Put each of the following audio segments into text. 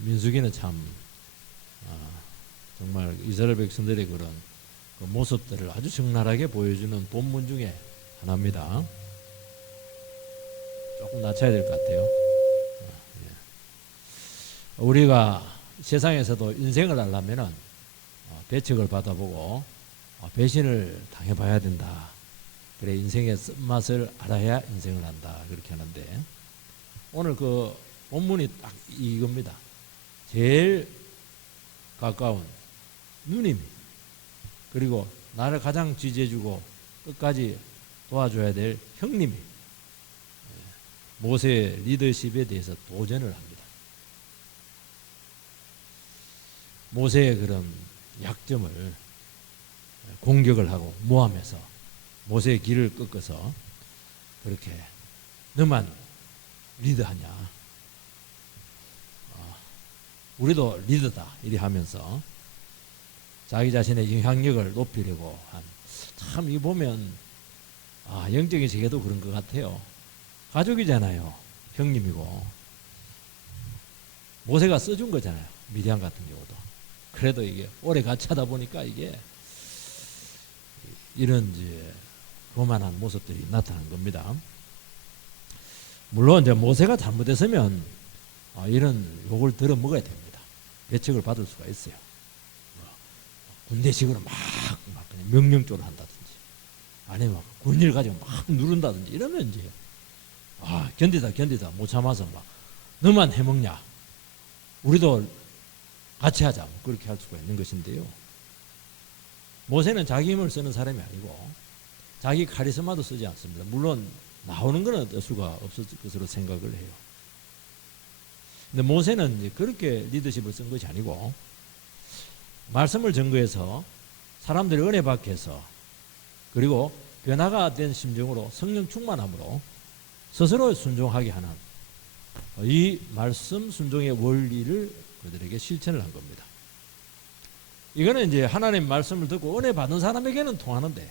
민수기는 참 정말 이스라엘 백성들의 그런 그 모습들을 아주 적나라하게 보여주는 본문 중에 하나입니다. 조금 낮춰야 될 것 같아요. 우리가 세상에서도 인생을 하려면은 배척을 받아보고 배신을 당해봐야 된다. 그래 인생의 쓴맛을 알아야 인생을 한다. 그렇게 하는데 오늘 그 본문이 딱 이겁니다. 제일 가까운 누님이 그리고 나를 가장 지지해주고 끝까지 도와줘야 될 형님이 모세의 리더십에 대해서 도전을 합니다. 모세의 그런 약점을 공격을 하고 모함해서 모세의 길을 꺾어서 그렇게 너만 리더하냐? 우리도 리더다 이리 하면서 자기 자신의 영향력을 높이려고 한 참 이 보면 영적인 세계도 그런 것 같아요. 가족이잖아요. 형님이고 모세가 써준 거잖아요. 미디안 같은 경우도. 그래도 이게 오래 같이 하다 보니까 이게 이런 이제 교만한 모습들이 나타난 겁니다. 물론 이제 모세가 잘못했으면 이런 욕을 들어 먹어야 됩니다. 배척을 받을 수가 있어요. 군대식으로 막 그냥 명령조를 한다든지 아니면 군인을 가지고 막 누른다든지 이러면 이제 견디다 못 참아서 막 너만 해먹냐 우리도 같이 하자 그렇게 할 수가 있는 것인데요. 모세는 자기 힘을 쓰는 사람이 아니고 자기 카리스마도 쓰지 않습니다. 물론 나오는 건 어떨 수가 없을 것으로 생각을 해요. 근데 모세는 이제 그렇게 리더십을 쓴 것이 아니고 말씀을 증거해서 사람들이 은혜 받게 해서 그리고 변화가 된 심정으로 성령 충만함으로 스스로 순종하게 하는 이 말씀 순종의 원리를 그들에게 실천을 한 겁니다. 이거는 이제 하나님 말씀을 듣고 은혜 받는 사람에게는 통하는데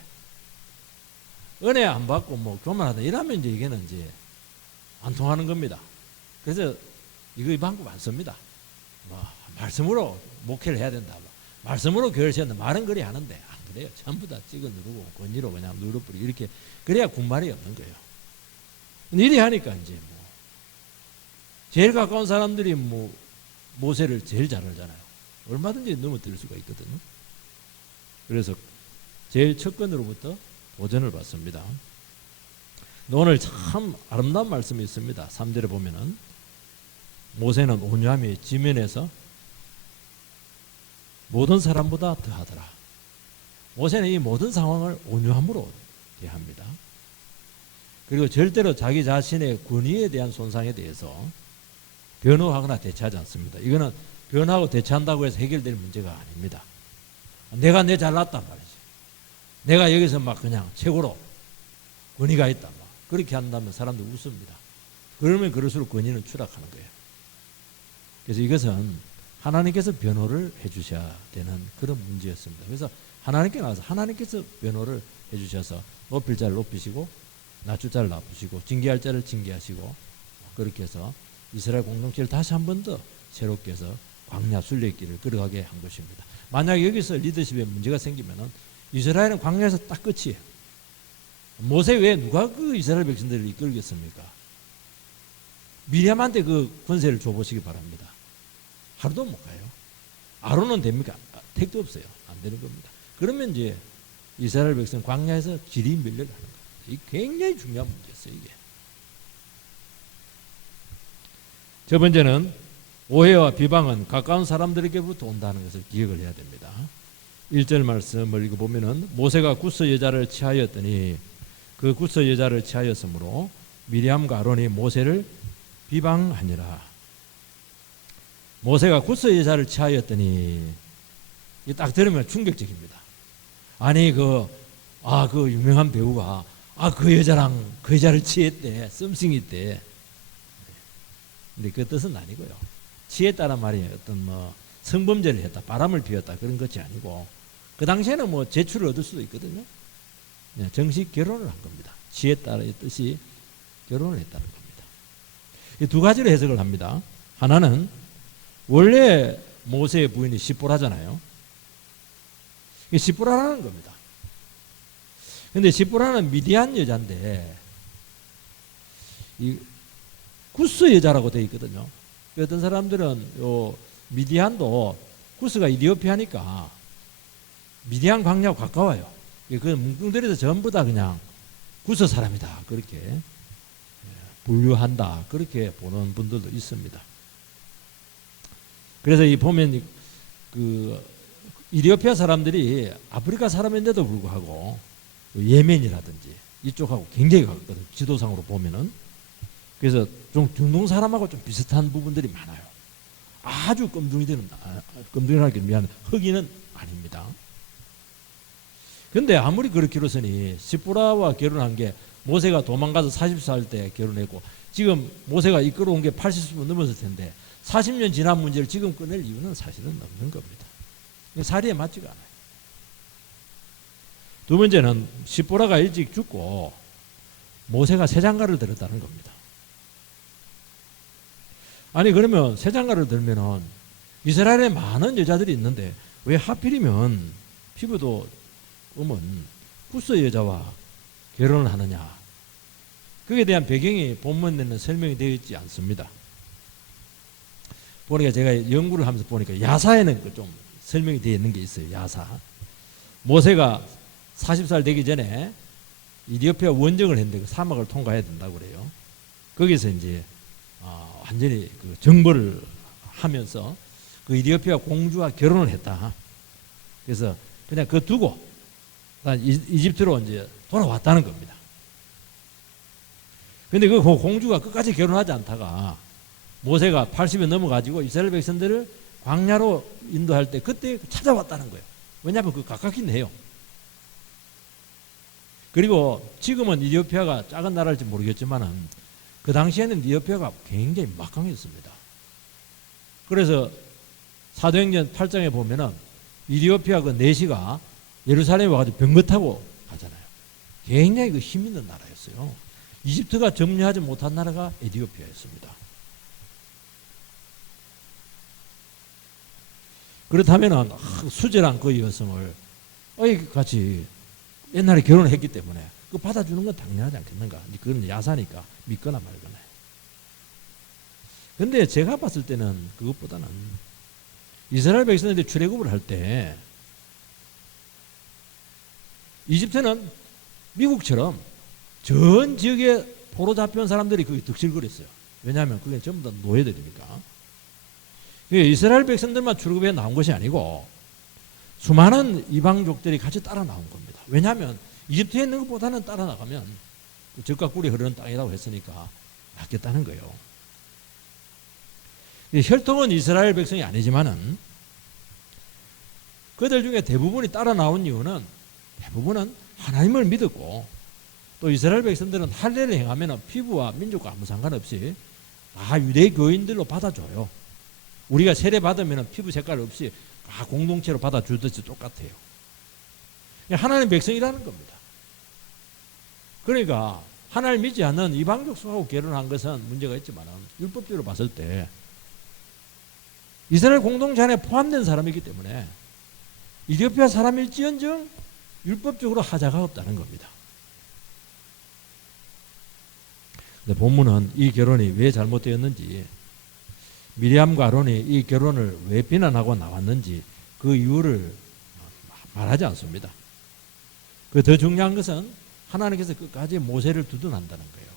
은혜 안 받고 뭐 교만하다 이러면 이제 이게는 이제 안 통하는 겁니다. 그래서 이 방법 안 씁니다. 말씀으로 목회를 해야 된다. 말씀으로 교회를 세운다. 말은 그리 하는데 안 그래요. 전부 다 찍어 누르고 권위로 그냥 누르뿌리 이렇게 그래야 군말이 없는 거예요. 이리 하니까 이제 제일 가까운 사람들이 모세를 제일 잘 알잖아요. 얼마든지 넘어뜨릴 수가 있거든요. 그래서 제일 첫건으로부터 도전을 받습니다. 오늘 참 아름다운 말씀이 있습니다. 3절에 보면은 모세는 온유함이 지면에서 모든 사람보다 더하더라. 모세는 이 모든 상황을 온유함으로 대합니다. 그리고 절대로 자기 자신의 권위에 대한 손상에 대해서 변호하거나 대처하지 않습니다. 이거는 변호하고 대처한다고 해서 해결될 문제가 아닙니다. 내가 내 잘났단 말이지. 내가 여기서 막 그냥 최고로 권위가 있다. 그렇게 한다면 사람들 웃습니다. 그러면 그럴수록 권위는 추락하는 거예요. 그래서 이것은 하나님께서 변호를 해주셔야 되는 그런 문제였습니다. 그래서 하나님께 나와서 하나님께서 변호를 해주셔서 높일 자를 높이시고 낮출 자를 낮추시고 징계할 자를 징계하시고 그렇게 해서 이스라엘 공동체를 다시 한 번 더 새롭게 해서 광야 순례길을 걸어가게 한 것입니다. 만약 여기서 리더십에 문제가 생기면은 이스라엘은 광야에서 딱 끝이에요. 모세 외에 누가 그 이스라엘 백성들을 이끌겠습니까? 미리암한테 그 권세를 줘보시기 바랍니다. 하루도 못 가요. 아론은 됩니까? 택도 없어요. 안 되는 겁니다. 그러면 이제 이스라엘 백성 광야에서 지리멸렬을 하는 겁니다. 이 굉장히 중요한 문제였어요. 이게. 첫 번째는 오해와 비방은 가까운 사람들에게부터 온다는 것을 기억을 해야 됩니다. 1절 말씀을 읽어보면은 모세가 구스 여자를 취하였더니 그 구스 여자를 취하였으므로 미리암과 아론이 모세를 비방하니라. 모세가 구스 여자를 취하였더니 딱 들으면 충격적입니다. 아니 그 유명한 배우가 그 여자랑 그 여자를 취했대. 썸씽이 있대. 근데 그 뜻은 아니고요. 취했다는 말이 어떤 성범죄를 했다, 바람을 피웠다 그런 것이 아니고 그 당시에는 제출을 얻을 수도 있거든요. 정식 결혼을 한 겁니다. 취했다의 뜻이 결혼을 했다는 겁니다. 이 두 가지로 해석을 합니다. 하나는 원래 모세의 부인이 시보라잖아요. 시보라라는 겁니다. 근데 시보라는 미디안 여자인데 이 구스 여자라고 되어 있거든요. 어떤 사람들은 요 미디안도 구스가 이디오피아니까 미디안 광야하고 가까워요. 그 뭉뚱그려서 전부 다 그냥 구스 사람이다 그렇게 분류한다 그렇게 보는 분들도 있습니다. 그래서 이 보면 그 이디오피아 사람들이 아프리카 사람인데도 불구하고 예멘이라든지 이쪽하고 굉장히 가깝거든요. 지도상으로 보면은. 그래서 좀 중동 사람하고 좀 비슷한 부분들이 많아요. 아주 껌둥이라는 게 미안, 흑인은 아닙니다. 근데 아무리 그렇기로서니 시보라와 결혼한 게 모세가 도망가서 40살 때 결혼했고 지금 모세가 이끌어온 게 80년 넘었을 텐데 40년 지난 문제를 지금 꺼낼 이유는 사실은 없는 겁니다. 사리에 맞지가 않아요. 두 번째는 시보라가 일찍 죽고 모세가 새 장가를 들었다는 겁니다. 아니 그러면 새 장가를 들면은 이스라엘에 많은 여자들이 있는데 왜 하필이면 피부도 음은 구스 여자와 결혼을 하느냐? 그에 대한 배경이 본문에는 설명이 되어 있지 않습니다. 보니까 제가 연구를 하면서 보니까 야사에는 좀 설명이 되어 있는 게 있어요. 야사. 모세가 40살 되기 전에 이디오피아 원정을 했는데 그 사막을 통과해야 된다고 그래요. 거기서 이제 완전히 그 정벌을 하면서 그 이디오피아 공주와 결혼을 했다. 그래서 그냥 그거 두고 이집트로 이제 돌아왔다는 겁니다. 근데 그 공주가 끝까지 결혼하지 않다가 모세가 80이 넘어가지고 이스라엘 백성들을 광야로 인도할 때 그때 찾아왔다는 거예요. 왜냐하면 그 가깝긴 해요. 그리고 지금은 이디오피아가 작은 나라일지 모르겠지만은 그 당시에는 이디오피아가 굉장히 막강했습니다. 그래서 사도행전 8장에 보면은 이디오피아 그 내시가 예루살렘에 와가지고 병거 타고 가잖아요. 굉장히 그 힘 있는 나라였어요. 이집트가 점령하지 못한 나라가 에티오피아였습니다. 그렇다면 수절한 그 여성을 같이 옛날에 결혼했기 때문에 그 받아주는 건 당연하지 않겠는가? 그건 야사니까 믿거나 말거나. 근데 제가 봤을 때는 그것보다는 이스라엘 백성들이 출애굽을 할 때 이집트는 미국처럼 전 지역에 포로 잡혀온 사람들이 거기 득실거렸어요. 왜냐하면 그게 전부 다 노예들이니까. 이스라엘 백성들만 출애굽에 나온 것이 아니고 수많은 이방족들이 같이 따라 나온 겁니다. 왜냐하면 이집트에 있는 것보다는 따라 나가면 젖과 꿀이 흐르는 땅이라고 했으니까 낫겠다는 거예요. 혈통은 이스라엘 백성이 아니지만은 그들 중에 대부분이 따라 나온 이유는 대부분은 하나님을 믿었고 또 이스라엘 백성들은 할례를 행하면 피부와 민족과 아무 상관없이 다 유대 교인들로 받아줘요. 우리가 세례 받으면 피부 색깔 없이 다 공동체로 받아주듯이 똑같아요. 하나님 백성이라는 겁니다. 그러니까 하나님 믿지 않는 이방족속하고 결혼한 것은 문제가 있지만 율법적으로 봤을 때 이스라엘 공동체 안에 포함된 사람이기 때문에 이디오피아 사람일지언정 율법적으로 하자가 없다는 겁니다. 근데 본문은 이 결혼이 왜 잘못되었는지 미리암과 아론이 이 결혼을 왜 비난하고 나왔는지 그 이유를 말하지 않습니다. 그 더 중요한 것은 하나님께서 끝까지 모세를 두둔한다는 거예요.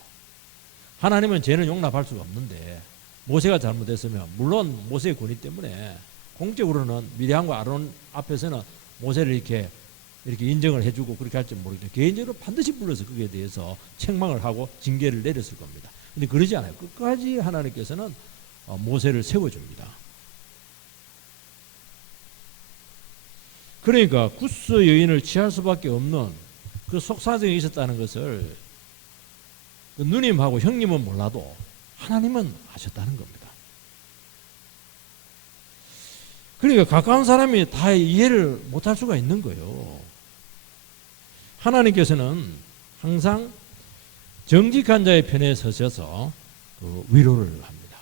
하나님은 죄는 용납할 수가 없는데 모세가 잘못했으면 물론 모세의 권위 때문에 공적으로는 미리암과 아론 앞에서는 모세를 이렇게 인정을 해주고 그렇게 할지 모르겠지만 개인적으로 반드시 불러서 그에 대해서 책망을 하고 징계를 내렸을 겁니다. 근데 그러지 않아요. 끝까지 하나님께서는 모세를 세워줍니다. 그러니까 구스 여인을 취할 수밖에 없는 그 속사정이 있었다는 것을 그 누님하고 형님은 몰라도 하나님은 아셨다는 겁니다. 그러니까 가까운 사람이 다 이해를 못할 수가 있는 거예요. 하나님께서는 항상 정직한 자의 편에 서셔서 그 위로를 합니다.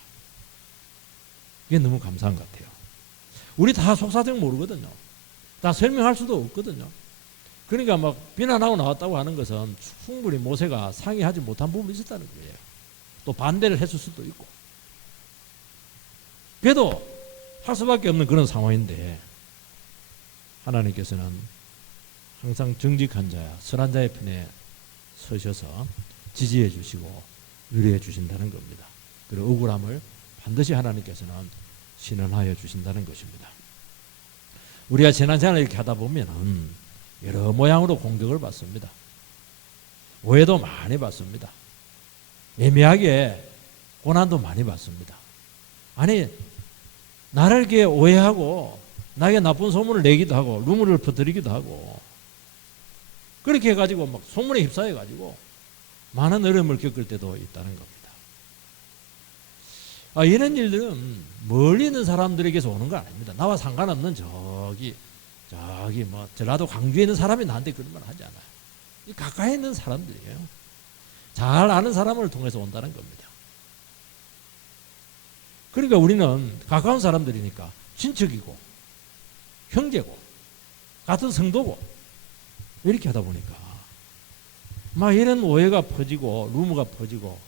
그게 너무 감사한 것 같아요. 우리 다 속사정 모르거든요. 다 설명할 수도 없거든요. 그러니까 막 비난하고 나왔다고 하는 것은 충분히 모세가 상의하지 못한 부분이 있었다는 거예요. 또 반대를 했을 수도 있고. 그래도 할 수밖에 없는 그런 상황인데 하나님께서는 항상 정직한 자야, 선한 자의 편에 서셔서 지지해 주시고 의뢰해 주신다는 겁니다. 그리고 억울함을 반드시 하나님께서는 신원하여 주신다는 것입니다. 우리가 신앙생활을 이렇게 하다 보면은 여러 모양으로 공격을 받습니다. 오해도 많이 받습니다. 애매하게 고난도 많이 받습니다. 아니, 나를 이렇게 오해하고 나에게 나쁜 소문을 내기도 하고 루머를 퍼뜨리기도 하고 그렇게 해가지고 막 소문에 휩싸여가지고 많은 어려움을 겪을 때도 있다는 겁니다. 이런 일들은 멀리 있는 사람들에게서 오는 건 아닙니다. 나와 상관없는 저기 뭐 전라도 광주에 있는 사람이 나한테 그런 말 하지 않아요. 가까이 있는 사람들이에요. 잘 아는 사람을 통해서 온다는 겁니다. 그러니까 우리는 가까운 사람들이니까 친척이고 형제고 같은 성도고 이렇게 하다 보니까 막 이런 오해가 퍼지고 루머가 퍼지고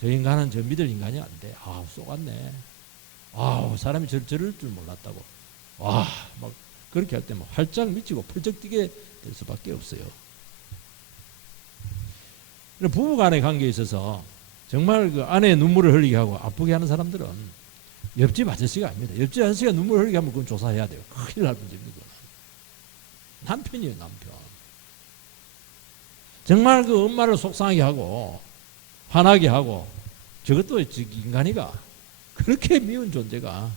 저 인간은 저 믿을 인간이 안 돼. 쏘갔네. 사람이 저럴 줄 몰랐다고. 막 그렇게 할 때 막 활짝 미치고 펄쩍 뛰게 될 수밖에 없어요. 부부 간의 관계에 있어서 정말 그 아내의 눈물을 흘리게 하고 아프게 하는 사람들은 옆집 아저씨가 아닙니다. 옆집 아저씨가 눈물을 흘리게 하면 그건 조사해야 돼요. 큰일 날 문제입니다. 남편이에요, 남편. 정말 그 엄마를 속상하게 하고 화나게 하고 저것도 인간이가 그렇게 미운 존재가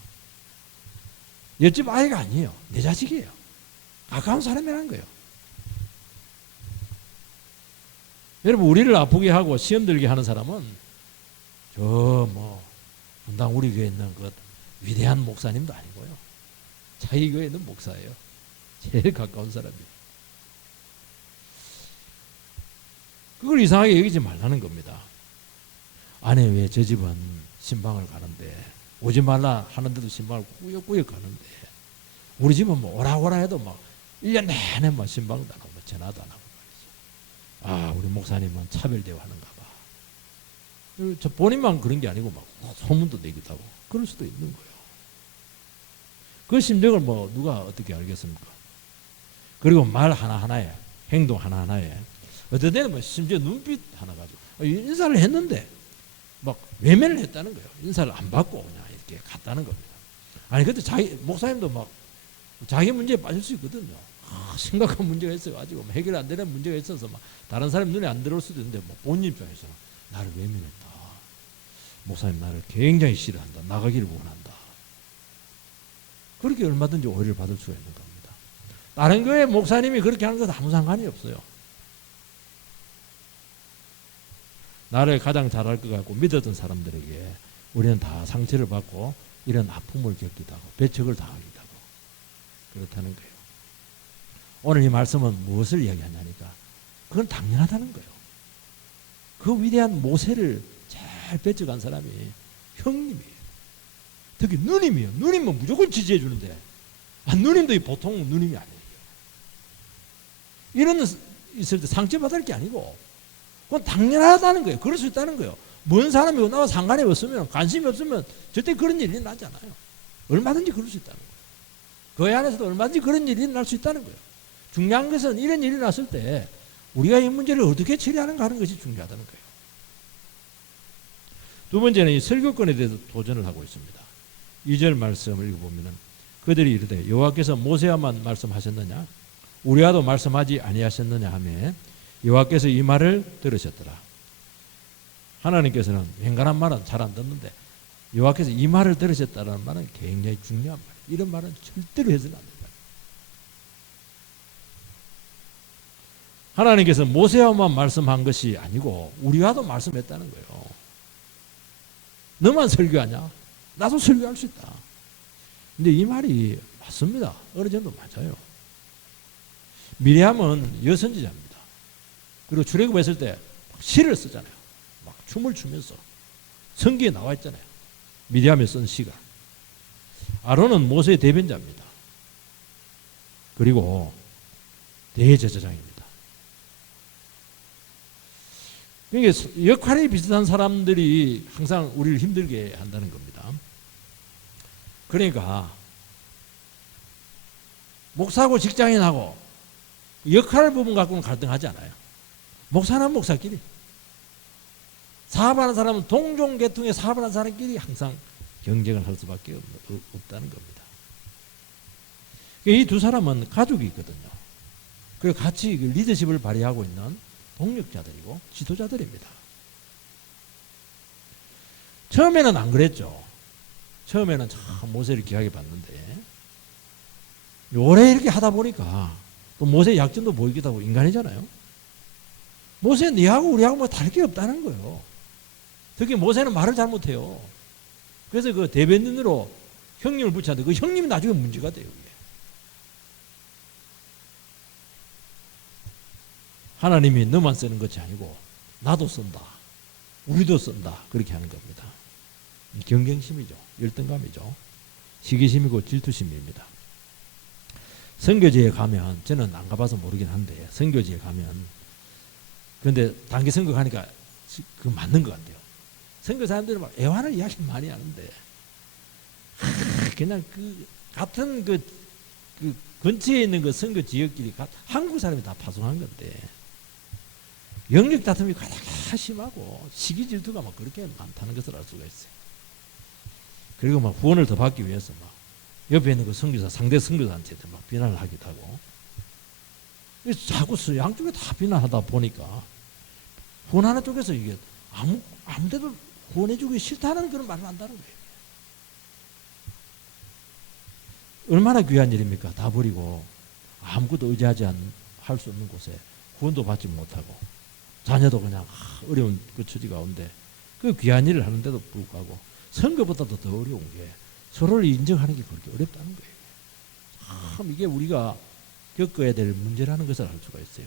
옆집 아이가 아니에요. 내 자식이에요. 가까운 사람이라는 거예요. 여러분, 우리를 아프게 하고 시험 들게 하는 사람은 분당 우리 교회에 있는 그 위대한 목사님도 아니고요. 자기 교회에 있는 목사예요. 제일 가까운 사람이에요. 그걸 이상하게 여기지 말라는 겁니다. 아내 왜 저 집은 신방을 가는데 오지 말라 하는데도 신방을 꾸역꾸역 가는데 우리 집은 뭐 오라 해도 막 1년 내내 막 신방도 안 하고 전화도 안 하고 말이죠. 우리 목사님은 차별대우 하는가 봐. 저 본인만 그런 게 아니고 막 소문도 내기도 하고 그럴 수도 있는 거예요. 그 심정을 누가 어떻게 알겠습니까? 그리고 말 하나하나에 행동 하나하나에 어떤 때는 심지어 눈빛 하나 가지고 인사를 했는데 막 외면을 했다는 거예요. 인사를 안 받고 그냥 이렇게 갔다는 겁니다. 근데 목사님도 막 자기 문제에 빠질 수 있거든요. 심각한 문제가 있어가지고 해결 안 되는 문제가 있어서 막 다른 사람 눈에 안 들어올 수도 있는데 본인 입장에서는 나를 외면했다. 목사님 나를 굉장히 싫어한다. 나가기를 원한다. 그렇게 얼마든지 오해를 받을 수가 있는 겁니다. 다른 교회 목사님이 그렇게 하는 건 아무 상관이 없어요. 나를 가장 잘할 것 같고 믿었던 사람들에게 우리는 다 상처를 받고 이런 아픔을 겪기도 하고 배척을 당하기도 하고 그렇다는 거예요. 오늘 이 말씀은 무엇을 이야기하냐니까 그건 당연하다는 거예요. 그 위대한 모세를 잘 배척한 사람이 형님이에요. 특히 누님이에요. 누님은 무조건 지지해 주는데 누님도 보통 누님이 아니에요. 이런 있을 때 상처받을 게 아니고 그건 당연하다는 거예요. 그럴 수 있다는 거예요. 먼 사람이고 나와 상관이 없으면 관심이 없으면 절대 그런 일이 일어나지 않아요. 얼마든지 그럴 수 있다는 거예요. 그 애 안에서도 얼마든지 그런 일이 일어날 수 있다는 거예요. 중요한 것은 이런 일이 났을 때 우리가 이 문제를 어떻게 처리하는가 하는 것이 중요하다는 거예요. 두 번째는 이 설교권에 대해서 도전을 하고 있습니다. 2절 말씀을 읽어보면 그들이 이르되 여호와께서 모세와만 말씀하셨느냐 우리와도 말씀하지 아니하셨느냐 하며 여호와께서 이 말을 들으셨더라. 하나님께서는 웬간한 말은 잘 안 듣는데 여호와께서 이 말을 들으셨다는 말은 굉장히 중요한 말이에요. 이런 말은 절대로 해서는 안 된다. 하나님께서 모세와만 말씀한 것이 아니고 우리와도 말씀했다는 거예요. 너만 설교하냐? 나도 설교할 수 있다. 근데 이 말이 맞습니다. 어느 정도 맞아요. 미리암은 여선지자입니다. 그리고 출애굽했을 때 시를 쓰잖아요. 막 춤을 추면서 성경에 나와 있잖아요. 미리암이 쓴 시가. 아론은 모세의 대변자입니다. 그리고 대제사장입니다. 그러니까 역할이 비슷한 사람들이 항상 우리를 힘들게 한다는 겁니다. 그러니까 목사하고 직장인하고 역할 부분 갖고는 갈등하지 않아요. 목사는 목사끼리, 사업하는 사람은 동종 계통의 사업하는 사람끼리 항상 경쟁을 할 수밖에 없다는 겁니다. 이 두 사람은 가족이 있거든요. 그리고 같이 리더십을 발휘하고 있는 동력자들이고 지도자들입니다. 처음에는 안 그랬죠. 처음에는 참 모세를 귀하게 봤는데 오래 이렇게 하다 보니까 또 모세의 약점도 보이기도 하고, 인간이잖아요. 모세는 니하고 우리하고 뭐 다를 게 없다는 거예요. 특히 모세는 말을 잘못해요. 그래서 그 대변인으로 형님을 붙였는데 그 형님이 나중에 문제가 돼요. 이게. 하나님이 너만 쓰는 것이 아니고 나도 쓴다, 우리도 쓴다, 그렇게 하는 겁니다. 경쟁심이죠. 열등감이죠. 시기심이고 질투심입니다. 선교지에 가면, 저는 안 가봐서 모르긴 한데 선교지에 가면, 그런데 단기 선교 가니까 그 맞는 것 같아요. 선교 사람들은 막 애환을 이야기 많이 하는데 그냥 그 같은 그 근처에 있는 그 선교 지역끼리 한국 사람이 다 파송한 건데 영역 다툼이 가장 심하고 시기 질투가 막 그렇게 많다는 것을 알 수가 있어요. 그리고 막 후원을 더 받기 위해서 막 옆에 있는 그 선교사, 상대 선교사한테 막 비난을 하기도 하고, 자꾸 양쪽에 다 비난하다 보니까 후원하는 쪽에서 이게 아무데도 후원해주기 싫다는 그런 말을 한다는 거예요. 얼마나 귀한 일입니까? 다 버리고 아무것도 의지하지 할 수 없는 곳에 후원도 받지 못하고 자녀도 그냥 어려운 그 처지 가운데 그 귀한 일을 하는데도 불구하고 선거보다도 더 어려운 게 서로를 인정하는 게 그렇게 어렵다는 거예요. 참 이게 우리가 겪어야 될 문제라는 것을 알 수가 있어요.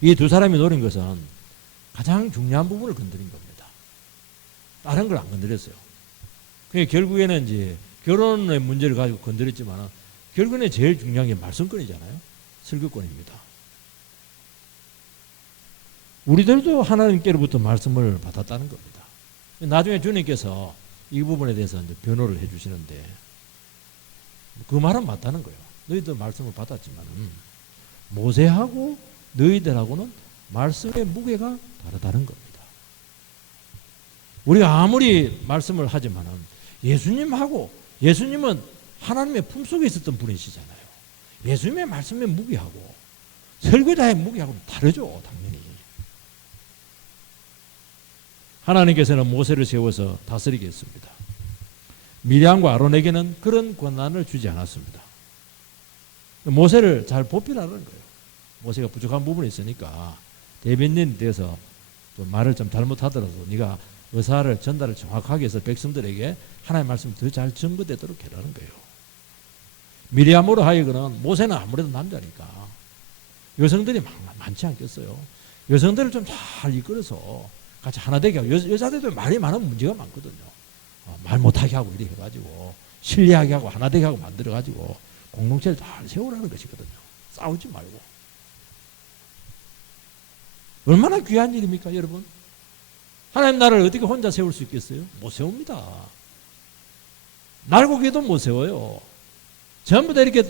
이 두 사람이 노린 것은 가장 중요한 부분을 건드린 겁니다. 다른 걸 안 건드렸어요. 그러니까 결국에는 이제 결혼의 문제를 가지고 건드렸지만 결국에는 제일 중요한 게 말씀권이잖아요. 설교권입니다. 우리들도 하나님께로부터 말씀을 받았다는 겁니다. 나중에 주님께서 이 부분에 대해서 이제 변호를 해주시는데 그 말은 맞다는 거예요. 너희들 말씀을 받았지만 모세하고 너희들하고는 말씀의 무게가 다르다는 겁니다. 우리가 아무리 말씀을 하지만 예수님은 하나님의 품속에 있었던 분이시잖아요. 예수님의 말씀의 무게하고 설교자의 무게하고는 다르죠. 당연히. 하나님께서는 모세를 세워서 다스리게 했습니다. 미리암과 아론에게는 그런 권한을 주지 않았습니다. 모세를 잘 보필하는 거예요. 모세가 부족한 부분이 있으니까 대변인이 돼서 좀 말을 좀 잘못하더라도 네가 의사를 전달을 정확하게 해서 백성들에게 하나님의 말씀이 더 잘 전거되도록 해라는 거예요. 미리암으로 하여금 모세는 아무래도 남자니까 여성들이 많지 않겠어요. 여성들을 좀 잘 이끌어서 같이 하나 되게 하고, 여자들도 말이 많으면 문제가 많거든요. 말 못하게 하고 이렇게 해가지고 신뢰하게 하고 하나 되게 하고 만들어가지고 공동체를 잘 세우라는 것이거든요. 싸우지 말고. 얼마나 귀한 일입니까, 여러분? 하나님 나라를 어떻게 혼자 세울 수 있겠어요? 못 세웁니다. 날고기도 못 세워요. 전부 다 이렇게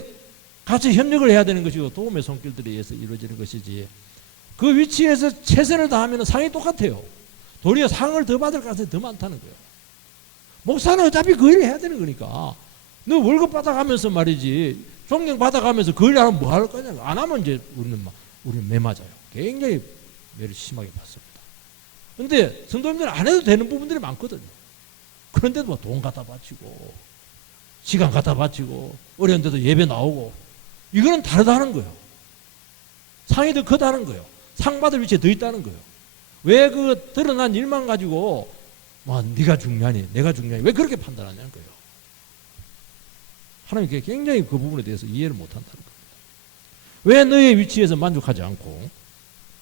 같이 협력을 해야 되는 것이고 도움의 손길들에 의해서 이루어지는 것이지, 그 위치에서 최선을 다하면 상이 똑같아요. 도리어 상을 더 받을 가능성이 더 많다는 거예요. 목사는 어차피 그 일을 해야 되는 거니까 너 월급 받아가면서 말이지, 존경 받아가면서 그 일을 하면 뭐 할 거냐. 안 하면 이제 우리는 매 맞아요. 굉장히 매를 심하게 받습니다. 그런데 성도님들은 안 해도 되는 부분들이 많거든요. 그런데도 뭐 돈 갖다 바치고 시간 갖다 바치고 어려운데도 예배 나오고, 이거는 다르다는 거예요. 상이 더 크다는 거예요. 상 받을 위치에 더 있다는 거예요. 왜 그 드러난 일만 가지고 네가 중요하니 내가 중요하니 왜 그렇게 판단하냐는 거예요. 하나님께 굉장히 그 부분에 대해서 이해를 못한다는 겁니다. 왜 너의 위치에서 만족하지 않고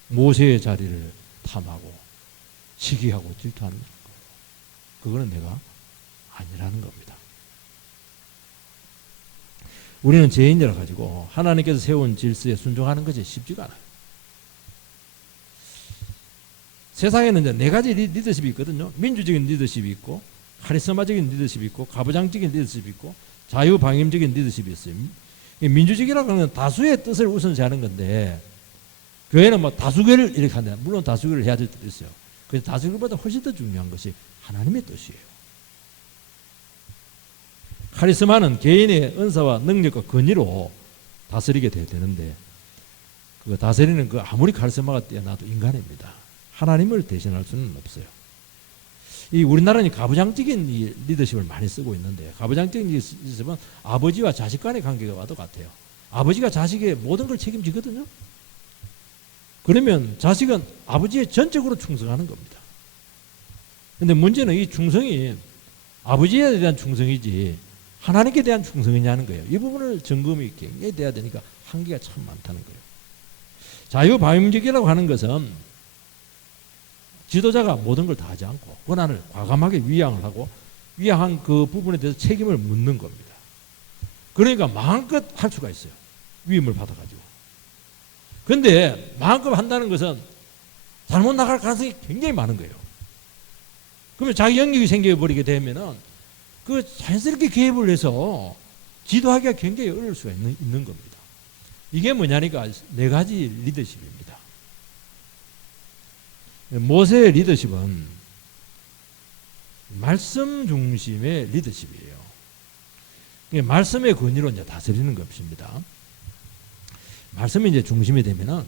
모세의 자리를 탐하고 시기하고 질투하는 거예요. 그거는 내가 아니라는 겁니다. 우리는 죄인이라 가지고 하나님께서 세운 질서에 순종하는 것이 쉽지가 않아요. 세상에는 이제 네 가지 리더십이 있거든요. 민주적인 리더십이 있고, 카리스마적인 리더십이 있고, 가부장적인 리더십이 있고, 자유방임적인 리더십이 있어요. 민주적이라고 하는 건 다수의 뜻을 우선시하는 건데, 교회는 뭐 다수결을 이렇게 한다. 물론 다수결을 해야 될 때도 있어요. 그래서 다수결보다 훨씬 더 중요한 것이 하나님의 뜻이에요. 카리스마는 개인의 은사와 능력과 권위로 다스리게 돼야 되는데, 그 다스리는 그 아무리 카리스마가 뛰어나도 인간입니다. 하나님을 대신할 수는 없어요. 이 우리나라는 가부장적인 이 리더십을 많이 쓰고 있는데, 가부장적인 리더십은 아버지와 자식 간의 관계가 와도 같아요. 아버지가 자식의 모든 걸 책임지거든요. 그러면 자식은 아버지에 전적으로 충성하는 겁니다. 그런데 문제는 이 충성이 아버지에 대한 충성이지 하나님께 대한 충성이냐는 거예요. 이 부분을 점검이 굉장히 돼야 되니까 한계가 참 많다는 거예요. 자유방임적이라고 하는 것은 지도자가 모든 걸 다 하지 않고 권한을 과감하게 위양을 하고, 위양한 그 부분에 대해서 책임을 묻는 겁니다. 그러니까 마음껏 할 수가 있어요. 위임을 받아가지고. 그런데 마음껏 한다는 것은 잘못 나갈 가능성이 굉장히 많은 거예요. 그러면 자기 영역이 생겨버리게 되면은 그 자연스럽게 개입을 해서 지도하기가 굉장히 어려울 수가 있는 겁니다. 이게 뭐냐니까 네 가지 리더십입니다. 모세의 리더십은 말씀 중심의 리더십이에요. 말씀의 권위로 이제 다스리는 것입니다. 말씀이 이제 중심이 되면은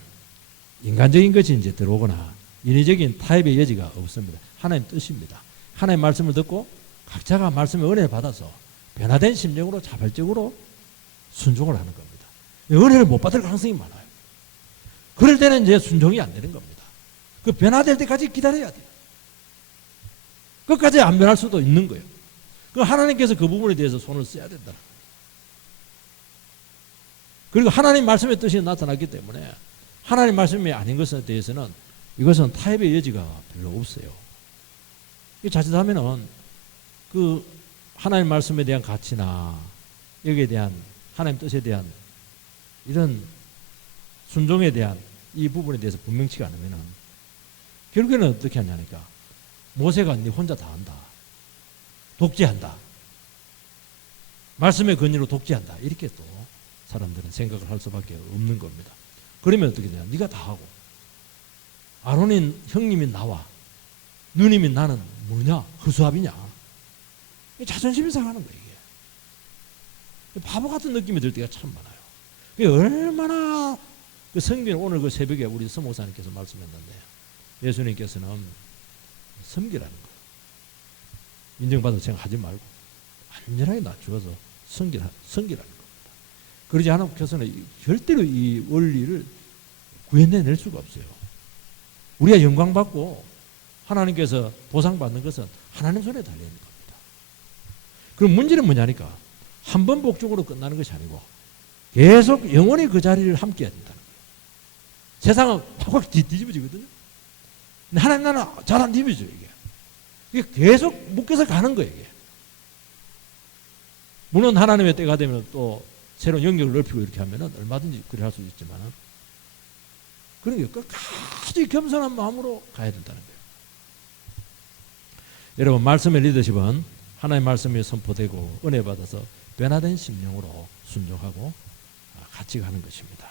인간적인 것이 이제 들어오거나 인위적인 타협의 여지가 없습니다. 하나님 뜻입니다. 하나님 말씀을 듣고 각자가 말씀의 은혜를 받아서 변화된 심령으로 자발적으로 순종을 하는 겁니다. 은혜를 못 받을 가능성이 많아요. 그럴 때는 이제 순종이 안 되는 겁니다. 그 변화될 때까지 기다려야 돼요. 끝까지 안 변할 수도 있는 거예요. 그 하나님께서 그 부분에 대해서 손을 써야 된다. 그리고 하나님 말씀의 뜻이 나타났기 때문에 하나님 말씀이 아닌 것에 대해서는 이것은 타협의 여지가 별로 없어요. 자칫하면은 그 하나님 말씀에 대한 가치나 여기에 대한 하나님 뜻에 대한 이런 순종에 대한 이 부분에 대해서 분명치가 않으면은 결국에는 어떻게 하냐니까 모세가 네 혼자 다 한다. 독재한다. 말씀의 권위로 독재한다. 이렇게 또 사람들은 생각을 할 수밖에 없는 겁니다. 그러면 어떻게 되냐? 네가 다 하고 아론인 형님이 나와 누님인 나는 뭐냐? 허수아비냐? 자존심이 상하는 거예요. 이게 바보 같은 느낌이 들 때가 참 많아요. 그게 얼마나 그 성경에 오늘 그 새벽에 우리 서목사님께서 말씀했는데 예수님께서는 섬기라는 거예요. 인정받을 생각하지 말고 안전하게 낮추어서 섬기라는 겁니다. 그러지 않고서는 절대로 이 원리를 구해내낼 수가 없어요. 우리가 영광받고 하나님께서 보상받는 것은 하나님 손에 달려있는 겁니다. 그럼 문제는 뭐냐니까 한 번 복종으로 끝나는 것이 아니고 계속 영원히 그 자리를 함께 해야 된다는 거예요. 세상은 확 뒤집어지거든요. 근데 하나님 나라는 잘 안 뒤집어져요. 이게 계속 묶여서 가는 거예요. 이게. 물론 하나님의 때가 되면 또 새로운 영역을 넓히고 이렇게 하면 얼마든지 그래 할 수 있지만 그런 게 끝까지 겸손한 마음으로 가야 된다는 거예요. 여러분 말씀의 리더십은 하나님의 말씀이 선포되고 은혜 받아서 변화된 심령으로 순종하고 같이 가는 것입니다.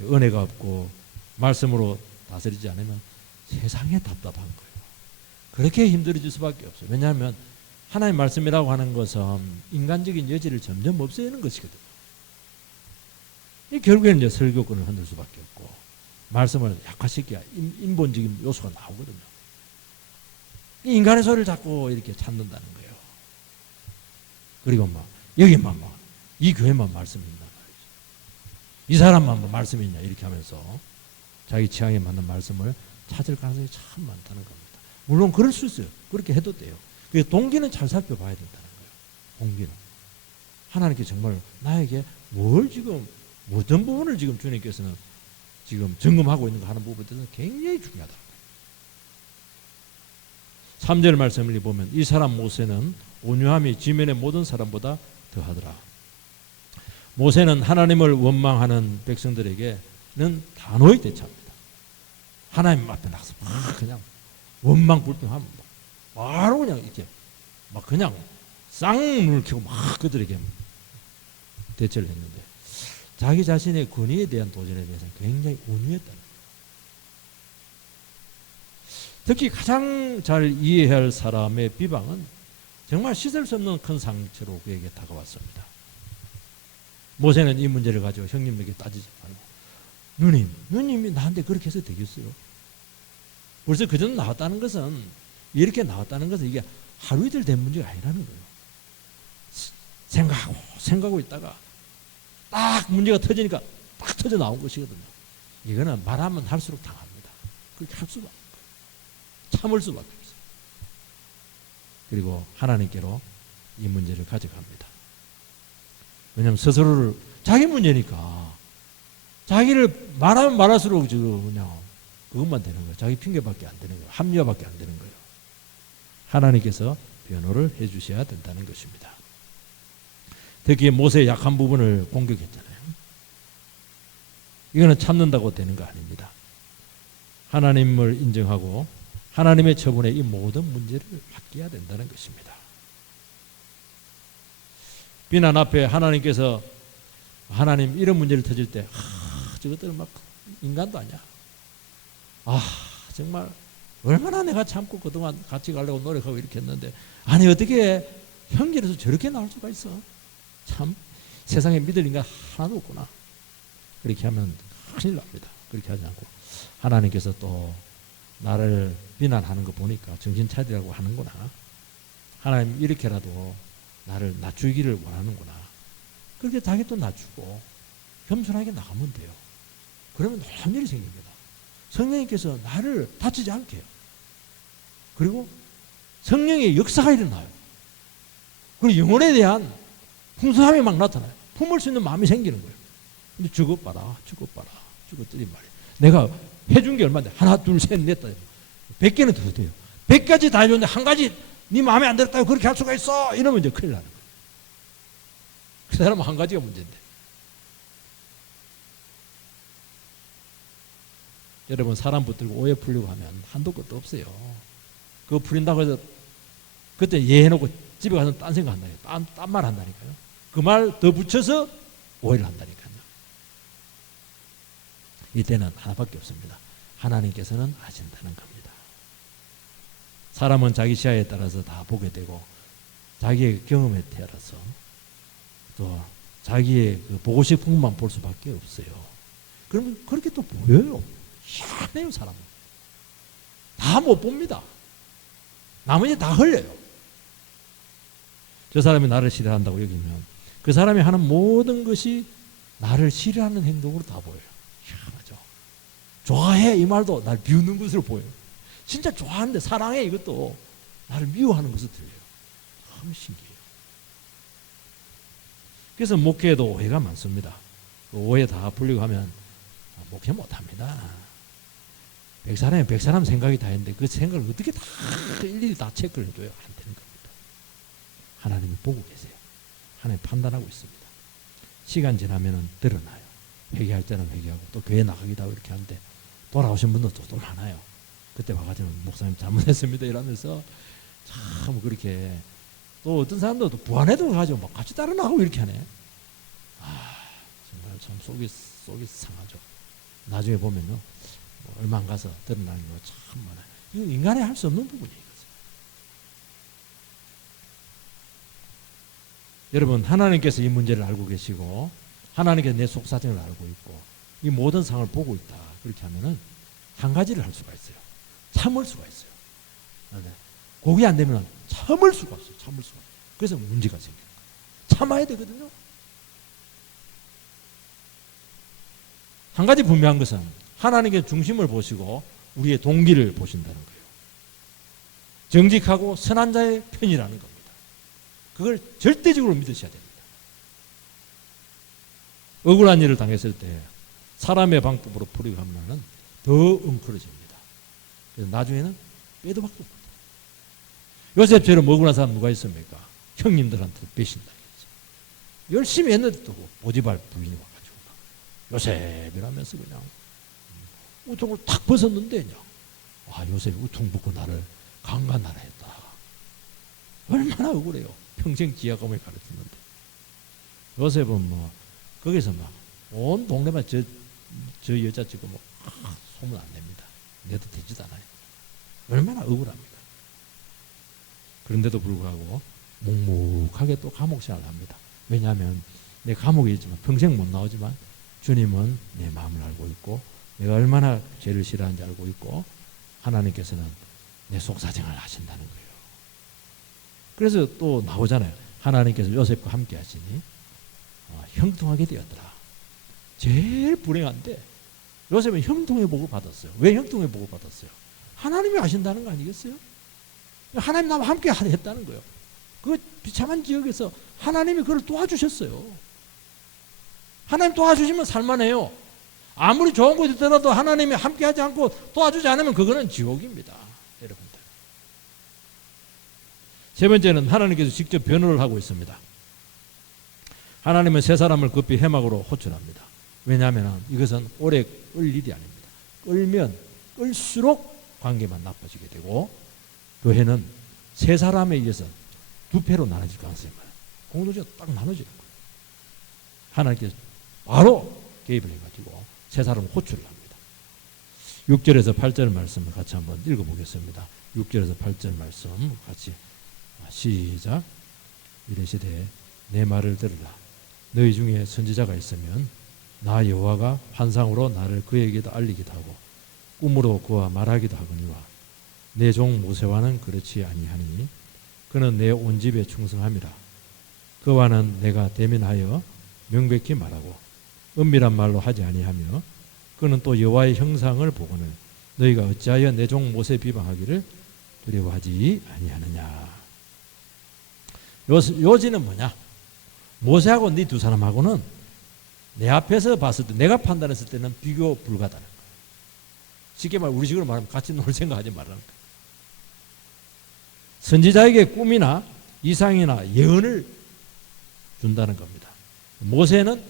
은혜가 없고 말씀으로 다스리지 않으면 세상에 답답한 거예요. 그렇게 힘들어질 수밖에 없어요. 왜냐하면 하나님의 말씀이라고 하는 것은 인간적인 여지를 점점 없애는 것이거든요. 결국에는 이제 설교권을 흔들 수밖에 없고 말씀을 약화시켜야 인본적인 요소가 나오거든요. 인간의 소리를 자꾸 이렇게 찾는다는 거예요. 그리고 막 여기만 막 이 교회만 말씀이 있나 말이죠. 이 사람만 뭐 말씀이 있냐 이렇게 하면서 자기 취향에 맞는 말씀을 찾을 가능성이 참 많다는 겁니다. 물론 그럴 수 있어요. 그렇게 해도 돼요. 그 동기는 잘 살펴봐야 된다는 거예요. 동기는 하나님께 정말 나에게 뭘 지금 어떤 부분을 지금 주님께서는 지금 점검하고 있는 거 하는 부분에 대해서는 굉장히 중요하다. 3절 말씀을 보면 이 사람 모세는 온유함이 지면의 모든 사람보다 더하더라. 모세는 하나님을 원망하는 백성들에게는 단호히 대처합니다. 하나님 앞에 나가서 막 그냥 원망 불평하면 바로 그냥 이렇게 막 그냥 쌍눈을 켜고 막 그들에게 대처를 했는데 자기 자신의 권위에 대한 도전에 대해서는 굉장히 온유했다는 거예요. 특히 가장 잘 이해해야 할 사람의 비방은 정말 씻을 수 없는 큰 상처로 그에게 다가왔습니다. 모세는 이 문제를 가지고 형님에게 따지지 말고 누님이 나한테 그렇게 해서 되겠어요? 벌써 그 정도 나왔다는 것은 이렇게 나왔다는 것은 이게 하루 이틀 된 문제가 아니라는 거예요. 생각하고 있다가 딱 문제가 터지니까 딱 터져 나온 것이거든요. 이거는 말하면 할수록 당합니다. 그렇게 할 수가 없어요. 참을 수밖에 없어요. 그리고 하나님께로 이 문제를 가져갑니다. 왜냐하면 스스로를 자기 문제니까 자기를 말하면 말할수록 그냥 그것만 되는 거예요. 자기 핑계밖에 안 되는 거예요. 합리화밖에 안 되는 거예요. 하나님께서 변호를 해주셔야 된다는 것입니다. 특히 모세의 약한 부분을 공격했잖아요. 이거는 참는다고 되는 거 아닙니다. 하나님을 인정하고 하나님의 처분에 이 모든 문제를 맡겨야 된다는 것입니다. 비난 앞에 하나님께서 하나님 이런 문제를 터질 때 저것들은 막 인간도 아니야. 정말 얼마나 내가 참고 그동안 같이 가려고 노력하고 이렇게 했는데 아니 어떻게 형제로서 저렇게 나올 수가 있어. 참 세상에 믿을 인간 하나도 없구나. 그렇게 하면 큰일 납니다. 그렇게 하지 않고 하나님께서 또 나를 비난하는 거 보니까 정신 차리라고 하는구나. 하나님 이렇게라도 나를 낮추기를 원하는구나. 그렇게 자기 또 낮추고 겸손하게 나가면 돼요. 그러면 놀라운 일이 생깁니다. 성령님께서 나를 다치지 않게 해요. 그리고 성령의 역사가 일어나요. 그리고 영혼에 대한 풍성함이 막 나타나요. 품을 수 있는 마음이 생기는 거예요. 근데 저것 봐라. 저것들이 말이에요. 내가 해준 게 얼마인데 하나 둘 셋 넷 다 100개는 더 돼요. 100가지 다 해줬는데 한 가지 네 마음에 안 들었다고 그렇게 할 수가 있어. 이러면 이제 큰일 나는 거예요. 그 사람은 한 가지가 문제인데. 여러분 사람 붙들고 오해 풀려고 하면 한도 끝도 없어요. 그거 풀린다고 해서 그때 이해해놓고 집에 가서 딴 생각 한다니까요. 딴 말 한다니까요. 그 말 더 붙여서 오해를 한다니까요. 이때는 하나밖에 없습니다. 하나님께서는 아신다는 겁니다. 사람은 자기 시야에 따라서 다 보게 되고 자기의 경험에 따라서 또 자기의 그 보고 싶은 것만 볼 수밖에 없어요. 그러면 그렇게 또 보여요. 희한해요. 사람은 다 못 봅니다. 나머지 다 흘려요. 저 사람이 나를 싫어한다고 여기면 그 사람이 하는 모든 것이 나를 싫어하는 행동으로 다 보여요. 희한하죠. 좋아해 이 말도 날 비웃는 것으로 보여요. 진짜 좋아하는데 사랑해 이것도 나를 미워하는 것으로 들려요. 참 신기해요. 그래서 목회에도 오해가 많습니다. 그 오해 다 풀리고 하면 목회 못합니다. 100사람 생각이 다 있는데 그 생각을 어떻게 다 일일이 다 체크를 해줘요? 안 되는 겁니다. 하나님이 보고 계세요. 하나님 판단하고 있습니다. 시간 지나면 드러나요. 회개할 때는 회개하고 또 교회 나가기도 하고 이렇게 하는데 돌아오신 분들도 또 많아요. 그때 와가지고 목사님 잘못했습니다 이러면서 참 그렇게 또 어떤 사람도 또 부안해도 가지고 막 같이 따라 나가고 이렇게 하네. 정말 참 속이 상하죠. 나중에 보면요. 얼마 안 가서 드러나는 거 참 많아요. 이건 인간이 할 수 없는 부분이에요. 여러분 하나님께서 이 문제를 알고 계시고 하나님께서 내 속사정을 알고 있고 이 모든 상황을 보고 있다. 그렇게 하면은 한 가지를 할 수가 있어요. 참을 수가 있어요. 그게 안 되면 참을 수가 없어요. 참을 수가. 그래서 문제가 생겨요. 참아야 되거든요. 한 가지 분명한 것은 하나님의 중심을 보시고 우리의 동기를 보신다는 거예요. 정직하고 선한 자의 편이라는 겁니다. 그걸 절대적으로 믿으셔야 됩니다. 억울한 일을 당했을 때 사람의 방법으로 풀이고 하면 더 엉클어집니다. 그래서 나중에는 빼도 박도 못해요. 요셉처럼 억울한 사람 누가 있습니까? 형님들한테 배신당했죠. 열심히 했는데 또 보디발 부인이 와가지고 요셉이라면서 그냥 우통을 탁 벗었는데 그냥 요셉이 우통 벗고 나를 강간하라 했다. 얼마나 억울해요. 평생 지하감을 가르쳤는데. 요셉은 뭐 거기서 막 온 동네만 저 여자 지금 뭐 소문 안 냅니다. 내도 되지도 않아요. 얼마나 억울합니까? 그런데도 불구하고 묵묵하게 또 감옥 생활을 합니다. 왜냐하면 내 감옥에 있지만 평생 못 나오지만 주님은 내 마음을 알고 있고 내가 얼마나 죄를 싫어하는지 알고 있고 하나님께서는 내 속사정을 하신다는 거예요. 그래서 또 나오잖아요. 하나님께서 요셉과 함께 하시니 형통하게 되었더라. 제일 불행한데 요셉은 형통의 복을 받았어요. 왜 형통의 복을 받았어요? 하나님이 하신다는 거 아니겠어요? 하나님 나와 함께 했다는 거예요. 그 비참한 지역에서 하나님이 그를 도와주셨어요. 하나님 도와주시면 살만해요. 아무리 좋은 곳이 있더라도 하나님이 함께 하지 않고 도와주지 않으면 그거는 지옥입니다. 여러분들. 세 번째는 하나님께서 직접 변호를 하고 있습니다. 하나님은 세 사람을 급히 해막으로 호출합니다. 왜냐하면 이것은 오래 끌 일이 아닙니다. 끌면 끌수록 관계만 나빠지게 되고 교회는 세 사람에 의해서 두 패로 나눠질 가능성이 많아요. 공동체가 딱 나눠지는 거예요. 하나님께서 바로 개입을 해가지고 세 사람을 호출을 합니다. 6절에서 8절 말씀을 같이 한번 읽어보겠습니다. 6절에서 8절 말씀 같이 시작. 이르시되 내 말을 들으라. 너희 중에 선지자가 있으면 나 여호와가 환상으로 나를 그에게도 알리기도 하고 꿈으로 그와 말하기도 하거니와 내 종 모세와는 그렇지 아니하니 그는 내 온 집에 충성함이라. 그와는 내가 대면하여 명백히 말하고 은밀한 말로 하지 아니하며 그는 또 여호와의 형상을 보거늘 너희가 어찌하여 내 종 모세 비방하기를 두려워하지 아니하느냐. 요지는 뭐냐? 모세하고 네 두 사람하고는 내 앞에서 봤을 때 내가 판단했을 때는 비교 불가다는 거예요. 쉽게 말하면 우리식으로 말하면 같이 놀 생각하지 말라는 거예요. 선지자에게 꿈이나 이상이나 예언을 준다는 겁니다. 모세는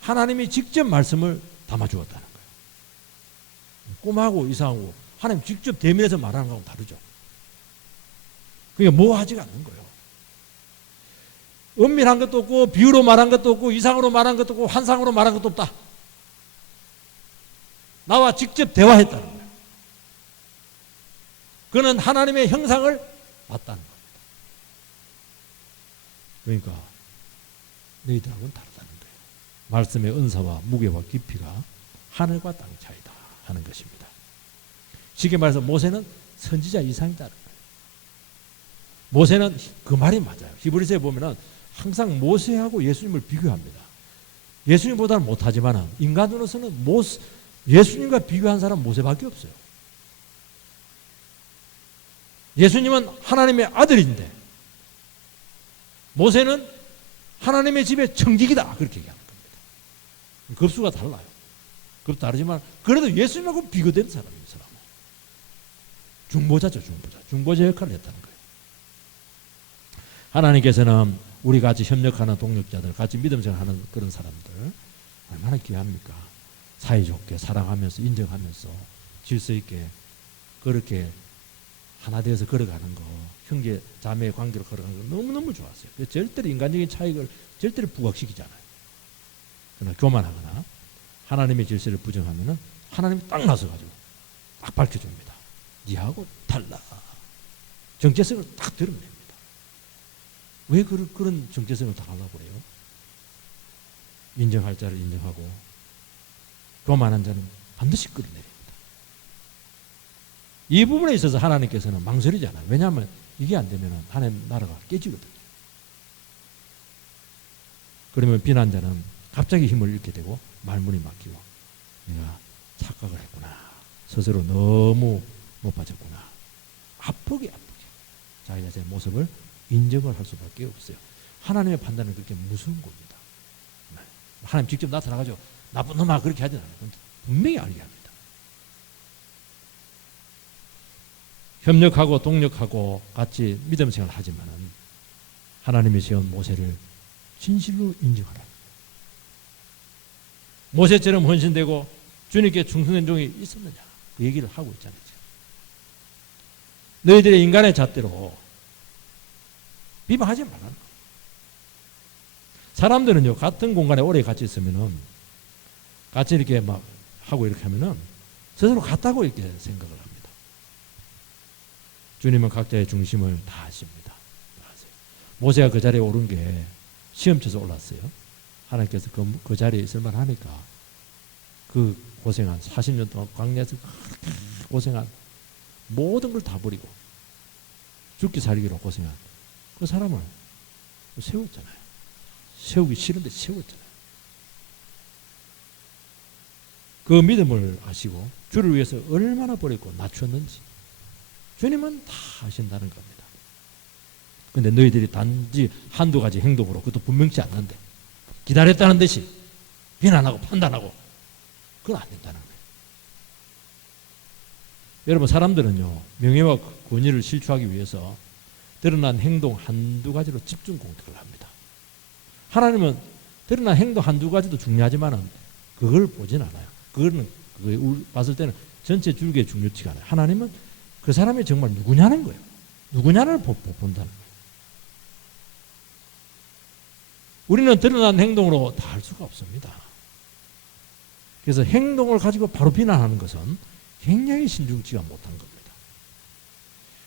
하나님이 직접 말씀을 담아주었다는 거예요. 꿈하고 이상하고 하나님 직접 대면해서 말하는 거하고 다르죠. 그게 모호하지가 않는 거예요. 은밀한 것도 없고 비유로 말한 것도 없고 이상으로 말한 것도 없고 환상으로 말한 것도 없다. 나와 직접 대화했다는 거예요. 그는 하나님의 형상을 봤다는 겁니다. 그러니까 너희들하고는 다르다는 거예요. 말씀의 은사와 무게와 깊이가 하늘과 땅 차이다 하는 것입니다. 쉽게 말해서 모세는 선지자 이상이다는 거예요. 모세는 그 말이 맞아요. 히브리서에 보면은 항상 모세하고 예수님을 비교합니다. 예수님보다는 못하지만 인간으로서는 예수님과 비교한 사람 모세밖에 없어요. 예수님은 하나님의 아들인데 모세는 하나님의 집의 청직이다 그렇게 얘기하는 겁니다. 급수가 달라요. 급 다르지만 그래도 예수님하고 비교된 사람이에요. 사람은. 중보자죠. 중보자 역할을 했다는 거예요. 하나님께서는 우리 같이 협력하는 동력자들, 같이 믿음 생활하는 그런 사람들 얼마나 귀합니까? 사이좋게 사랑하면서 인정하면서 질서 있게 그렇게 하나 되어서 걸어가는 거, 형제 자매의 관계로 걸어가는 거 너무너무 좋았어요. 절대로 인간적인 차이를 절대로 부각시키잖아요. 그러나 교만하거나 하나님의 질서를 부정하면은 하나님이 딱 나서가지고 딱 밝혀줍니다. 니하고 달라. 정체성을 딱 드러냅니다. 왜 그런 정체성을 다 하려고 그래요? 인정할 자를 인정하고 교만한 자는 반드시 끌어내립니다. 이 부분에 있어서 하나님께서는 망설이지 않아요. 왜냐하면 이게 안 되면 하나님 나라가 깨지거든요. 그러면 비난자는 갑자기 힘을 잃게 되고 말문이 막히고 내가 착각을 했구나. 스스로 너무 못 빠졌구나. 아프게 자기 자신의 모습을 인정을 할 수밖에 없어요. 하나님의 판단은 그렇게 무서운 겁니다. 하나님 직접 나타나가지고 나쁜 놈아 그렇게 하지 않아요. 분명히 알게 합니다. 협력하고 동력하고 같이 믿음 생활을 하지만은 하나님이 세운 모세를 진실로 인정하라. 모세처럼 헌신되고 주님께 충성된 종이 있었느냐? 그 얘기를 하고 있잖아요. 너희들의 인간의 잣대로 비방하지 말라는 거예요. 사람들은요, 같은 공간에 오래 같이 있으면은, 같이 이렇게 막 하고 이렇게 하면은 스스로 같다고 이렇게 생각을 합니다. 주님은 각자의 중심을 다 아십니다. 모세가 그 자리에 오른 게 시험 쳐서 올랐어요. 하나님께서 그 자리에 있을만 하니까 그 고생한 40년 동안 광야에서 고생한 모든 걸 다 버리고 죽기 살기로 고생한 그 사람을 세웠잖아요. 세우기 싫은데 세웠잖아요. 그 믿음을 아시고 주를 위해서 얼마나 버리고 낮췄는지 주님은 다 아신다는 겁니다. 근데 너희들이 단지 한두 가지 행동으로 그것도 분명치 않는데 기다렸다는 듯이 비난하고 판단하고 그건 안 된다는 거예요. 여러분, 사람들은요, 명예와 권위를 실추하기 위해서 드러난 행동 한두 가지로 집중 공격을 합니다. 하나님은 드러난 행동 한두 가지도 중요하지만은 그걸 보진 않아요. 그거는 봤을 때는 전체 줄기에 중요치가 않아요. 하나님은 그 사람이 정말 누구냐는 거예요. 누구냐를 본다는 거예요. 우리는 드러난 행동으로 다 할 수가 없습니다. 그래서 행동을 가지고 바로 비난하는 것은 굉장히 신중치가 못한 겁니다.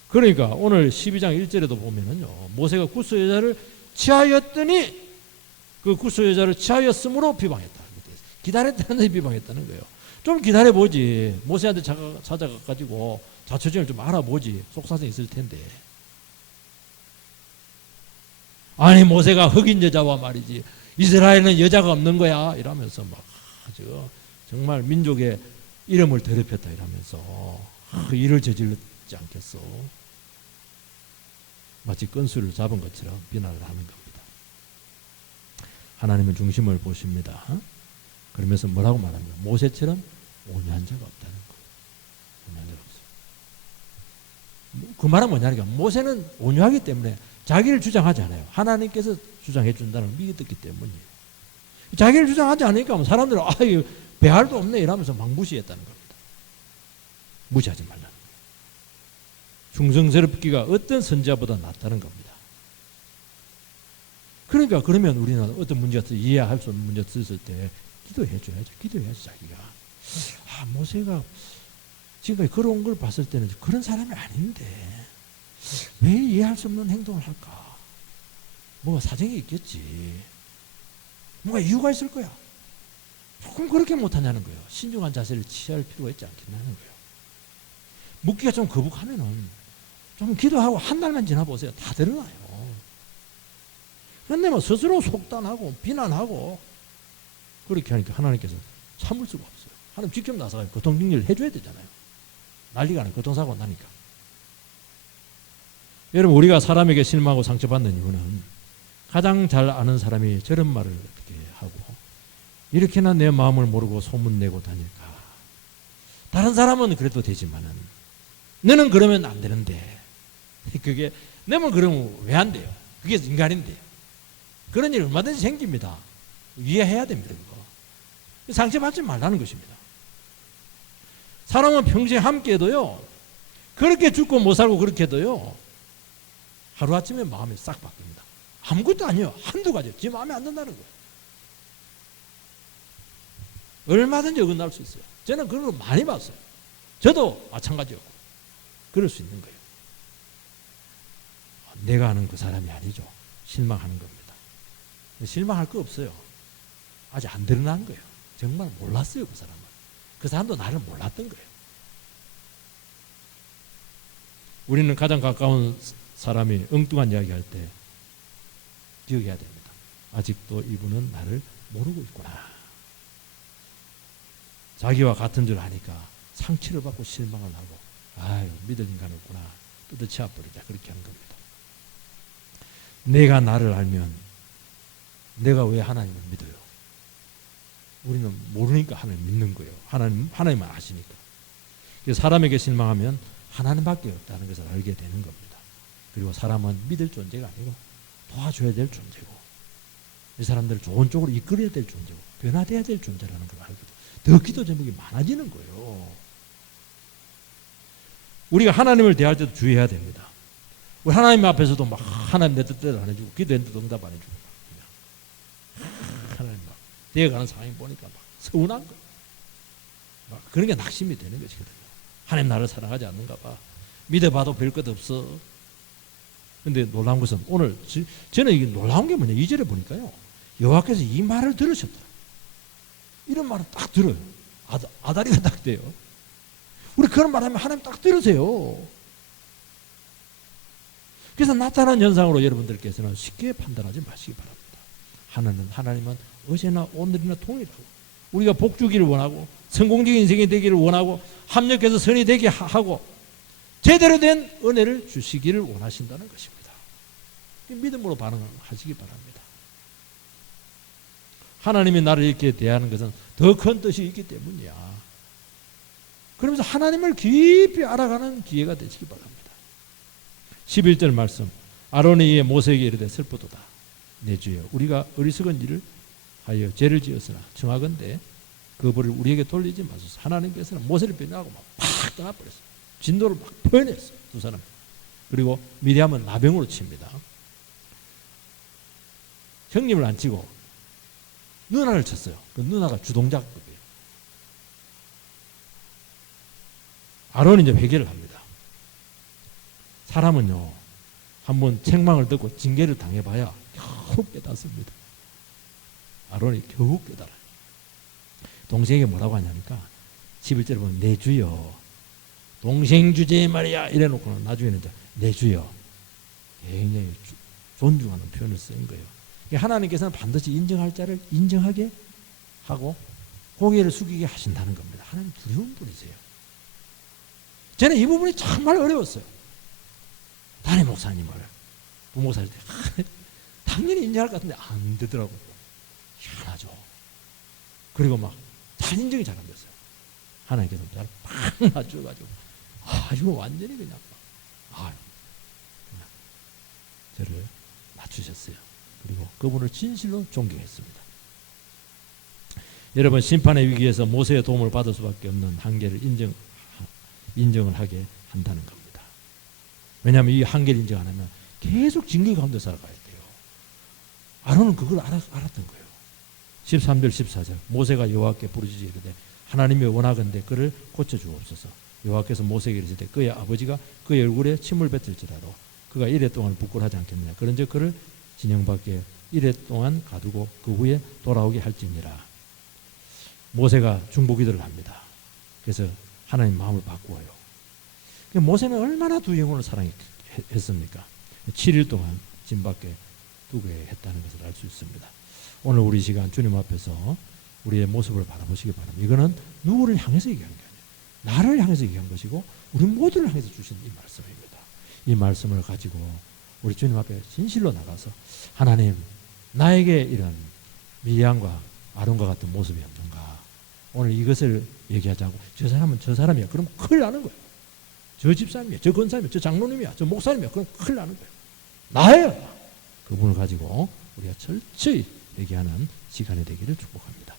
그러니까 오늘 12장 1절에도 보면은요, 모세가 굿소 여자를 취하였더니 그 굿소 여자를 취하였으므로 비방했다. 기다렸다는 데 비방했다는 거예요. 좀 기다려보지. 모세한테 찾아가가지고 자초지종을 좀 알아보지. 속사정이 있을 텐데. 아니, 모세가 흑인 여자와 말이지, 이스라엘은 여자가 없는 거야 이러면서 막 아주 정말 민족의 이름을 더럽혔다 이러면서 일을 저질렀지 않겠어. 마치 건수를 잡은 것처럼 비난을 하는 겁니다. 하나님은 중심을 보십니다. 그러면서 뭐라고 말합니까? 모세처럼 온유한 자가 없다는 거예요. 온유한 자가 없어요. 그 말은 뭐냐니까, 모세는 온유하기 때문에 자기를 주장하지 않아요. 하나님께서 주장해 준다는 걸 믿었기 때문이에요. 자기를 주장하지 않으니까 사람들은 아유, 배알도 없네 이러면서 막 무시했다는 겁니다. 무시하지 말라는 거예요. 충성스럽기가 어떤 선지자보다 낫다는 겁니다. 그러니까 그러면 우리는 어떤 문제가 이해할 수 없는 문제가 있을 때 기도해 줘야죠. 기도해야지 자기가. 모세가 지금까지 걸어온 걸 봤을 때는 그런 사람이 아닌데 왜 이해할 수 없는 행동을 할까? 뭐가 사정이 있겠지. 뭔가 이유가 있을 거야. 조금 그렇게 못하냐는 거예요. 신중한 자세를 취할 필요가 있지 않겠냐는 거예요. 묻기가 좀 거북하면은 좀 기도하고 한 달만 지나보세요. 다 드러나요. 그런데 뭐 스스로 속단하고 비난하고 그렇게 하니까 하나님께서 참을 수가 없어요. 하나님 직접 나서서 교통정리를 해줘야 되잖아요. 난리가 나요. 교통사고가 나니까. 여러분, 우리가 사람에게 실망하고 상처받는 이유는 가장 잘 아는 사람이 저런 말을 어떻게 하고 이렇게나 내 마음을 모르고 소문내고 다닐까. 다른 사람은 그래도 되지만은 너는 그러면 안 되는데 그게 너는 그러면 왜 안 돼요? 그게 인간인데요. 그런 일 얼마든지 생깁니다. 이해해야 됩니다. 그거. 상처받지 말라는 것입니다. 사람은 평생 함께해도요, 그렇게 죽고 못 살고 그렇게 해도요, 하루아침에 마음이 싹 바뀝니다. 아무것도 아니에요. 한두 가지. 지 마음에 안 든다는 거예요. 얼마든지 어긋날 수 있어요. 저는 그런 거 많이 봤어요. 저도 마찬가지였고 그럴 수 있는 거예요. 내가 아는 그 사람이 아니죠. 실망하는 겁니다. 실망할 거 없어요. 아직 안 드러난 거예요. 정말 몰랐어요. 그 사람은. 그 사람도 나를 몰랐던 거예요. 우리는 가장 가까운 사람이 엉뚱한 이야기 할 때 기억해야 됩니다. 아직도 이분은 나를 모르고 있구나. 자기와 같은 줄 아니까 상처를 받고 실망을 하고 아유, 믿을 인간 없구나. 뜯어치워 버리자. 그렇게 하는 겁니다. 내가 나를 알면 내가 왜 하나님을 믿어요? 우리는 모르니까 하나님 믿는 거예요. 하나님만 아시니까. 그래서 사람에게 실망하면 하나님밖에 없다는 것을 알게 되는 겁니다. 그리고 사람은 믿을 존재가 아니고 도와줘야 될 존재고 이 사람들을 좋은 쪽으로 이끌어야 될 존재고 변화돼야 될 존재라는 걸 알거든. 더 기도 제목이 많아지는 거예요. 우리가 하나님을 대할 때도 주의해야 됩니다. 우리 하나님 앞에서도 막 하나님 내 뜻대로 안 해주고 기도했는데도 응답 안 해주고 하나님 막 되어가는 상황이 보니까 막 서운한 거예요. 막 그런 게 낙심이 되는 것이거든요. 하나님 나를 사랑하지 않는가 봐. 믿어봐도 별 것 없어. 근데 놀라운 것은 오늘 저는 이게 놀라운 게 뭐냐, 2절에 보니까요, 여호와께서 이 말을 들으셨다. 이런 말을 딱 들어요. 아다리가 딱 돼요. 우리 그런 말하면 하나님 딱 들으세요. 그래서 나타난 현상으로 여러분들께서는 쉽게 판단하지 마시기 바랍니다. 하나님은 어제나 오늘이나 동일하고, 우리가 복 주기를 원하고 성공적인 인생이 되기를 원하고 합력해서 선이 되게 하고 제대로 된 은혜를 주시기를 원하신다는 것입니다. 믿음으로 반응하시기 바랍니다. 하나님이 나를 이렇게 대하는 것은 더 큰 뜻이 있기 때문이야. 그러면서 하나님을 깊이 알아가는 기회가 되시기 바랍니다. 11절 말씀, 아론이 이에 모세에게 이르되 슬프도다. 내 주여, 우리가 어리석은 일을 하여 죄를 지었으나 청하건대 그 벌을 우리에게 돌리지 마소서. 하나님께서는 모세를 변호하고 막 팍 떠나버렸어요. 진도를 막 표현했어요, 두 사람. 그리고 미디암은 나병으로 칩니다. 형님을 안 치고 누나를 쳤어요. 그 누나가 주동자급이에요. 아론이 이제 회개를 합니다. 사람은요, 한번 책망을 듣고 징계를 당해봐야 겨우 깨닫습니다. 아론이 겨우 깨달아요. 동생에게 뭐라고 하냐니까 11절에 보면 내 주여, 동생 주제에 말이야 이래놓고는 나중에는 내 주여, 굉장히 존중하는 표현을 쓴 거예요. 하나님께서는 반드시 인정할 자를 인정하게 하고 고개를 숙이게 하신다는 겁니다. 하나님 두려운 분이세요. 저는 이 부분이 정말 어려웠어요. 담임 목사님을 부목사일 때 당연히 인정할 것 같은데 안 되더라고요. 희한하죠. 그리고 막 잘 인정이 잘 안 됐어요. 하나님께서 저를 팍 낮춰가지고 아주 완전히 그냥 저를 낮추셨어요. 그리고 그분을 진실로 존경했습니다. 여러분, 심판의 위기에서 모세의 도움을 받을 수밖에 없는 한계를 인정을 하게 한다는 겁니다. 왜냐하면 이 한계를 인정 안 하면 계속 징계 가운데 살아가야 돼요. 아론은 그걸 알았던 거예요. 13절 14절 모세가 여호와께 부르짖으 이르되 하나님이 원하건대 그를 고쳐주옵소서. 여호와께서 모세에게 이르시되 그의 아버지가 그의 얼굴에 침을 뱉을지라도 그가 이래 동안 부끄러워하지 않겠느냐. 그런즉 그를 진영 밖에 이래 동안 가두고 그 후에 돌아오게 할지니라. 모세가 중보기도를 합니다. 그래서 하나님 마음을 바꾸어요. 모세는 얼마나 두 영혼을 사랑했습니까? 7일 동안 진 밖에 두게 했다는 것을 알 수 있습니다. 오늘 우리 시간 주님 앞에서 우리의 모습을 바라보시기 바랍니다. 이거는 누구를 향해서 얘기한 게 아니에요. 나를 향해서 얘기한 것이고 우리 모두를 향해서 주신 이 말씀입니다. 이 말씀을 가지고 우리 주님 앞에 진실로 나가서 하나님, 나에게 이런 미리암과 아론과 같은 모습이 없는가. 오늘 이것을 얘기하지 않고 저 사람은 저 사람이야. 그럼 큰일 나는 거예요. 저 집사님이야, 저 권사님이야, 저 장로님이야, 저 목사님이야. 그럼 큰일 나는 거예요. 나예요. 그분을 가지고 우리가 철저히 얘기하는 시간이 되기를 축복합니다.